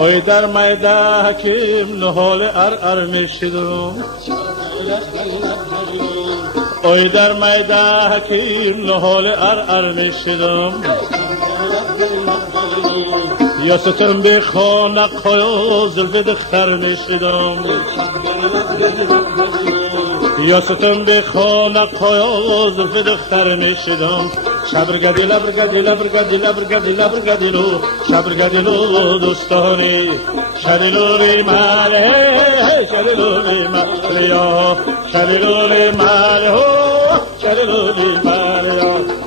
ای در میده حکیم نهال ار میشدم ای در میده حکیم نهال ار میشدم یا ستم به خانه قایا زلف دختر میشدم یا ستم به خانه قایا زلف دختر میشدم شبرگدی لبرگدی لبرگدی لبرگدی لبرگدیلو شبرگدیلو دوستانی شدیلوری ماله شدیلوری ماله یا شدیلوری ماله هو شدیلوری ماله یا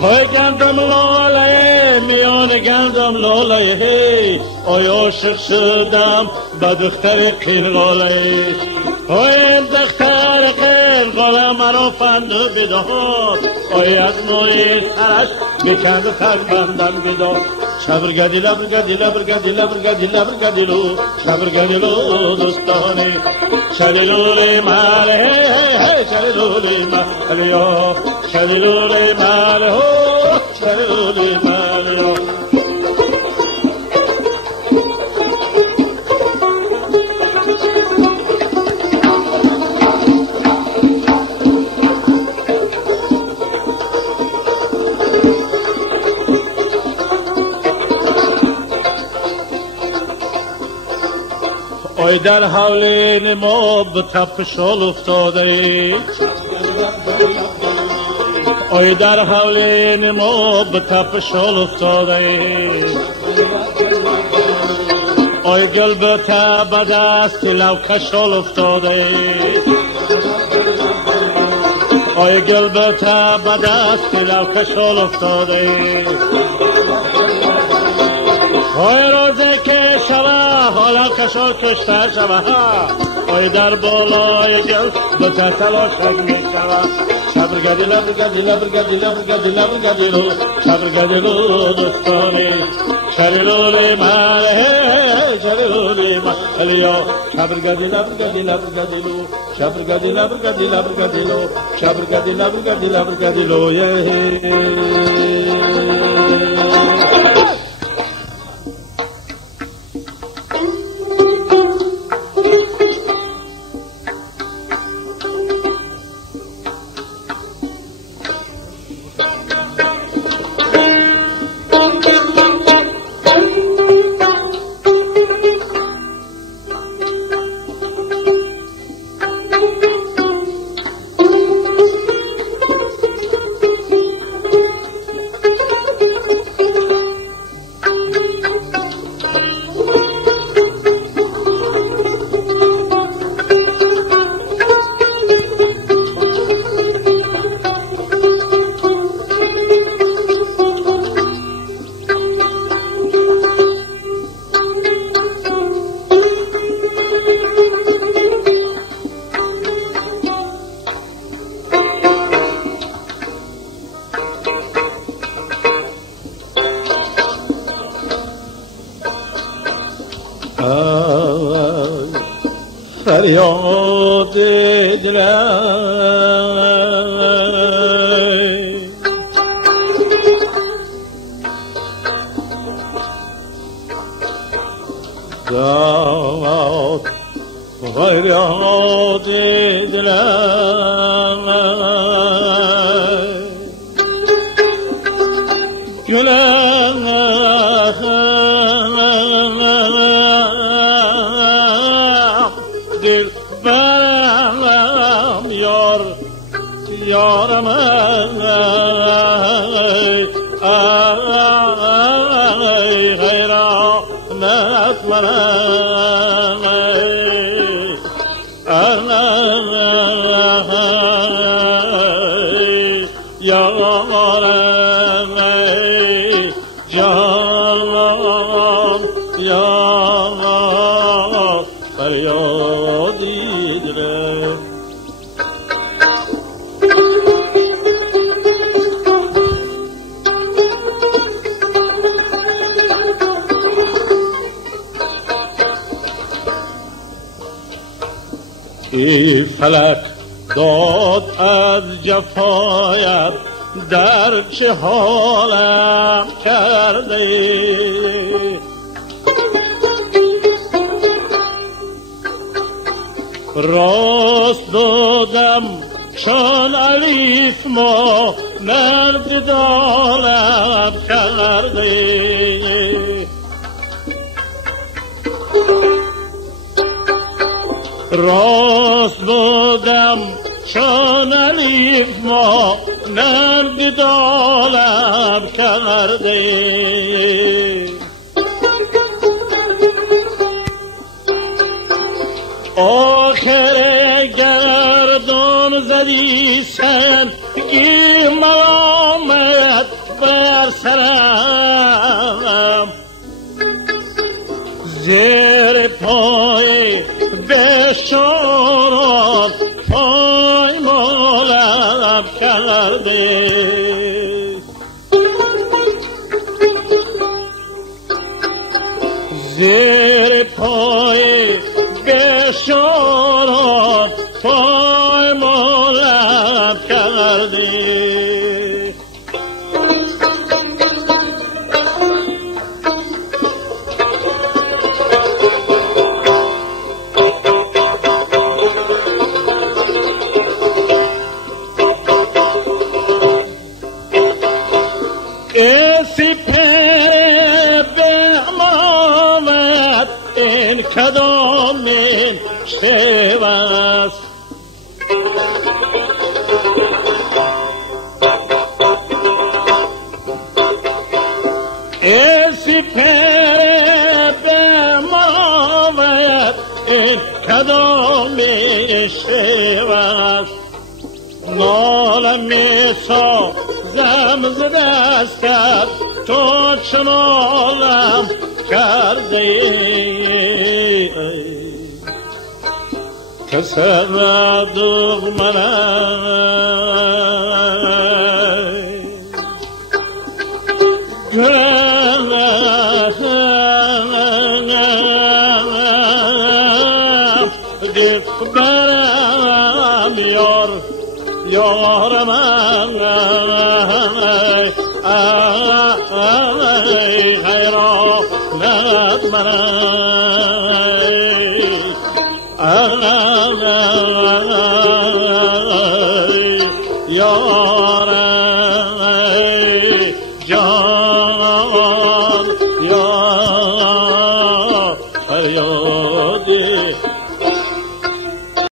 های گندم لاله میان گندم لاله آی عاشق شدم به دختر قیرغاله های دختر قیرغاله مرا فند بداد آی از نوی سرش بکند خرگ بندم بداد شبرگدی لبرگدی لبرگدی لبرگدی لبرگدیلو شبرگدیلو دوستانی شدیلولی ماله شدیلولی ماله یا شدیلولی ماله هو شدیلولی ماله یا ای در حولین ما به تپ شال افتاده ای در حولین ما به تپ شال افتاده ای گل به تب دست لوک شال افتاده ای گل به تب دست لوک شال افتاده ای روزه که شوه حالا کشال کشته شوه ای در بالای گل به تلاشم می شوه شبرگدی لبرگدی لبرگدی لبرگدی لبرگدیلو شبرگدیلو دوستانی شدیلولی ماله شدیلولی ماله یا شبرگدی لبرگدی لبرگدیلو شبرگدی لبرگدی لبرگدیلو شبرگدی لبرگدی لبرگدیلو فریاد دلم داد فریاد دلم گلم دل برم یارم ای غیرانت منم یارم جانم یارم فریادی دلم ای فلک داد از جفایت در چه حالم کرده. راست دادم چون علیف ما مرد دارم کرده. راست بودم چون علیف ما مرد دارم کرده. آخر گردان زدی سنگی ملامت بر سرم. زیر پای بشارات پای مالم کرده. زیر پای بشارات پای مالم کرده. کدام شب است ای سپر به ماویت این کدام شب است. نالم می سازم ز دستت تو چون عالم کرده. تصرد منای گفت برم یار من حیرانت من یار جان